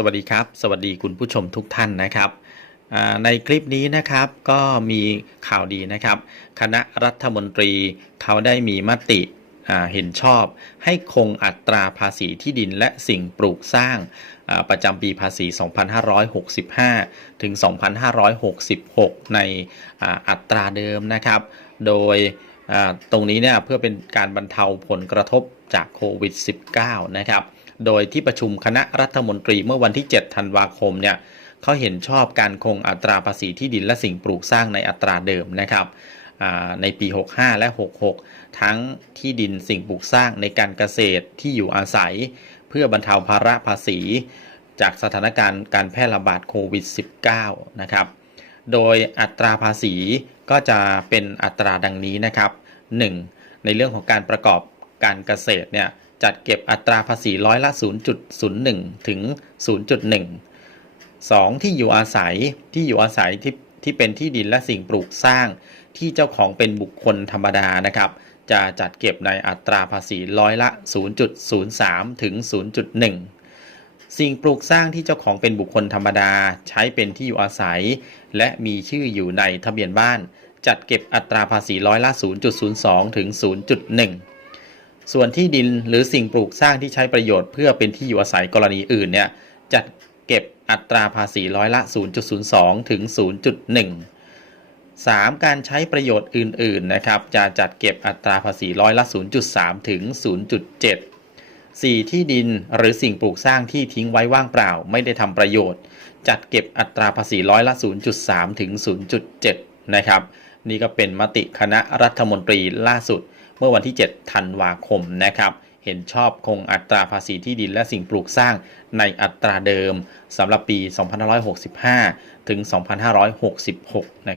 สวัสดีครับ สวัสดีคุณผู้ชมทุกท่านนะครับในคลิปนี้นะครับก็มีข่าวดีนะครับ คณะรัฐมนตรีเขาได้มีมติเห็นชอบ ให้คงอัตราภาษีที่ดินและสิ่งปลูกสร้างประจำปีภาษี 2565 ถึง 2566 ในอัตราเดิมนะครับ โดยตรงนี้เนี่ยเพื่อเป็นการบรรเทาผลกระทบจากโควิด -19 นะครับ โดยที่ประชุมคณะรัฐมนตรีเมื่อวันที่ 7 ธันวาคมเนี่ยเขาเห็นชอบการคงอัตราภาษีที่ดินและสิ่งปลูกสร้างในอัตราเดิมนะครับในปี 65 และ 66 ทั้งที่ดินสิ่งปลูกสร้างในการเกษตรที่อยู่อาศัย เพื่อบรรเทาภาระภาษี จากสถานการณ์การแพร่ระบาดโควิด -19 นะครับ โดยอัตราภาษีก็จะเป็นอัตราดังนี้นะครับ 1. ในเรื่องของการประกอบการเกษตรเนี่ย จัดเก็บอัตราภาษีร้อยละ 0.01 ถึง 0.1 2. ที่อยู่อาศัยที่อยู่อาศัยที่ที่เป็นที่ดินและสิ่งปลูกสร้าง ที่เจ้าของเป็นบุคคลธรรมดานะครับ จะจัดเก็บในอัตราภาษีร้อยละ 0.03 ถึง 0.1 สิ่งปลูกสร้างที่เจ้าของเป็นบุคคลธรรมดาใช้เป็นที่อยู่อาศัย และมีชื่ออยู่ในทะเบียนบ้าน จัดเก็บอัตราภาษีร้อยละ 0.02 ถึง 0.1 ส่วนที่ดินหรือสิ่งปลูกสร้างที่ใช้ประโยชน์เพื่อเป็นที่อยู่อาศัยกรณีอื่นเนี่ยจัดเก็บอัตราภาษีร้อยละ 0.02 ถึง 0.1 3. การใช้ประโยชน์อื่น ๆ นะครับ จะจัดเก็บอัตราภาษีร้อยละ 0.3 ถึง 0.7 4. ที่ดินหรือสิ่งปลูกสร้างที่ทิ้งไว้ว่างเปล่า ไม่ได้ทำประโยชน์ จัดเก็บอัตราภาษีร้อยละ 0.3 ถึง 0.7 นะครับ นี่ก็เป็นมติคณะรัฐมนตรีล่าสุด เมื่อวันที่ 7 ธันวาคมนะครับ เห็นชอบคงอัตราภาษีที่ดินและสิ่งปลูกสร้างในอัตราเดิมสำหรับปี 2565 ถึง 2566 นะครับ